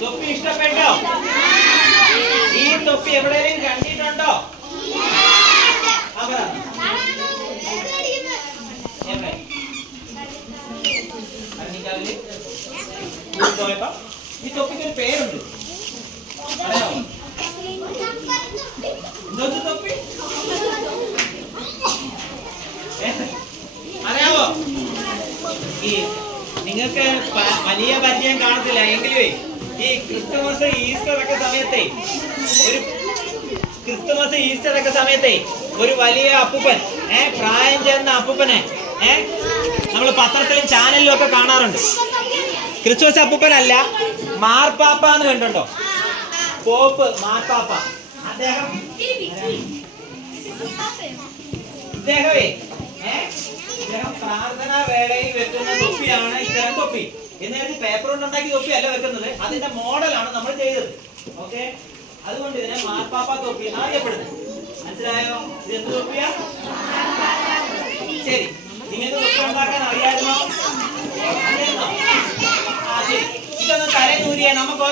തൊപ്പി ഇഷ്ടപ്പെട്ടോ? ഈ തൊപ്പി എവിടെയെങ്കിലും കണ്ടിട്ടുണ്ടോ? ആ, പറ. എവിടെ? അരണിക്കാവിൽ സ്കൂളിൽ പോയപ്പോ ഈ തൊപ്പിക്ക് ഒരു പേരുണ്ട്. അറിയാമോ എന്തോന്ന് തൊപ്പി? ഏ? അറിയാമോ ഈ നിങ്ങൾക്ക് വലിയ പരിചയം കാണത്തില്ല. എങ്കിലേ ഈ ക്രിസ്തുമസ് ഈസ്റ്റർ ഒക്കെ സമയത്തെ ഒരു ക്രിസ്തുമസ് ഈസ്റ്റർ ഒക്കെ സമയത്തെ ഒരു വലിയ അപ്പൂപ്പൻ ഏ പ്രായം ചേർന്ന അപ്പൂപ്പനെ ഏ നമ്മൾ പത്രത്തിലും ചാനലിലും ഒക്കെ കാണാറുണ്ട്. ക്രിസ്തുമസ് അപ്പൂപ്പനല്ല മാർപ്പാപ്പ എന്ന് കണ്ടുണ്ടോ പോപ്പ് മാർപ്പാപ്പ. അദ്ദേഹം ഇദ്ദേഹമേ? പ്രാർത്ഥനാ വേളയിൽ വെക്കുന്ന തൊപ്പിയാണ് ഇത്തരം തൊപ്പി. എന്ന് പേപ്പർ കൊണ്ടുണ്ടാക്കി തൊപ്പി അല്ല വെക്കുന്നത്. അതിന്റെ മോഡലാണ് നമ്മൾ ചെയ്തത്. ഓക്കെ അതുകൊണ്ട് ഇതിനെ മാർപ്പാപ്പ തൊപ്പി എന്നാണ് അറിയപ്പെടുന്നത്. മനസ്സിലായോ? ഇത് എന്ത് തൊപ്പിയാ? ശരി. നിങ്ങൾക്ക് തൊപ്പി ഉണ്ടാക്കാൻ അറിയാമോ? ആ ശരി. ഇതൊന്ന് തലേ നമുക്ക്